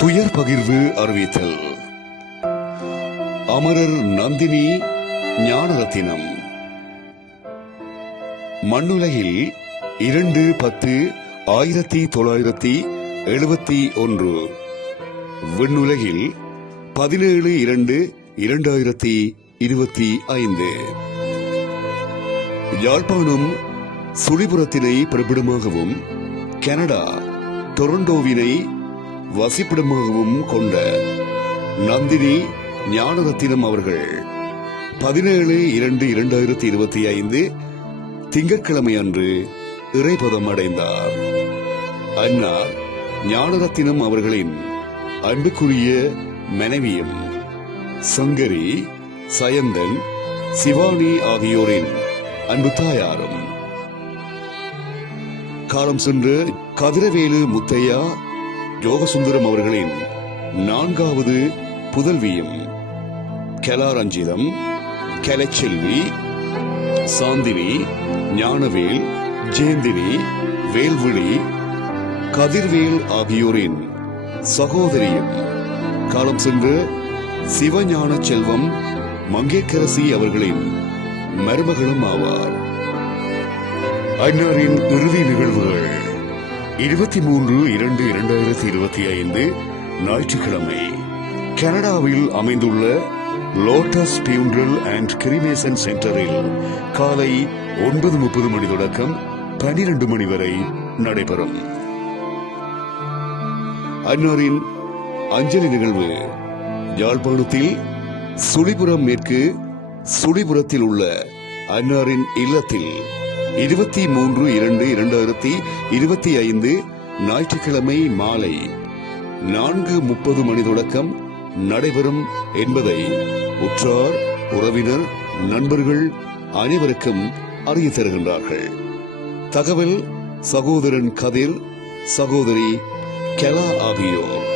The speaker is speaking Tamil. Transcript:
துயர் பகிர்வு அறிவித்தல். அமரர் நந்தினி ஞானரத்தினம். மண்ணுலகில் 2/10/1971. விண்ணுலகில் 17/2/2025. யாழ்ப்பாணம் சுழிபுரத்தினை பிறப்பிடமாகவும் கனடா டொரண்டோவினை வசிப்பிடமாகவும் கொண்ட நந்தினி ஞானரத்தினம் அவர்கள் 17/2/2025 திங்கட்கிழமை அன்று இறைபதம் அடைந்தார். அன்னார் ஞானரத்தினம் அவர்களின் அன்புக்குரிய மனைவியும் சங்கரி, சயந்தன், சிவானி ஆகியோரின் அன்பு தாயாரும். காலம் சென்று கதிரவேலு முத்தையா யோகசுந்தரம் அவர்களின் 4வது புதல்வியும் கலாரஞ்சிதம், கலைச்செல்வி, சாந்தினி, ஞானவேல், ஜெயந்தினி, வேல்விழி, கதிர்வேல் ஆகியோரின் சகோதரியும் காலம் சென்று சிவஞான செல்வம் மங்கேக்கரசி அவர்களின் மருமகளும் ஆவார். அன்னாரின் இறுதி நிகழ்வுகள் 23/2/2025 ஞாயிற்றுக்கிழமை கனடாவில் அமைந்துள்ள லோட்டஸ் பியூனரல் அண்ட் கிரிமேஷன் சென்டரில் காலை 9:30 மணி தொடக்கம் 12 மணி வரை நடைபெறும். அன்னாரின் அஞ்சலி நிகழ்வு யாழ்ப்பாணத்தில் சுழிபுரம் மேற்கு சுழிபுரத்தில் உள்ள அன்னாரின் இல்லத்தில் 23/2/2025 ஞாயிற்றுக்கிழமை மாலை 4:30 மணி தொடக்கம் நடைபெறும் என்பதை உற்றார், உறவினர், நண்பர்கள் அனைவருக்கும் அறிய தருகின்றார்கள். தகவல் சகோதரன் கதிர், சகோதரி கலா ஆகியோர்.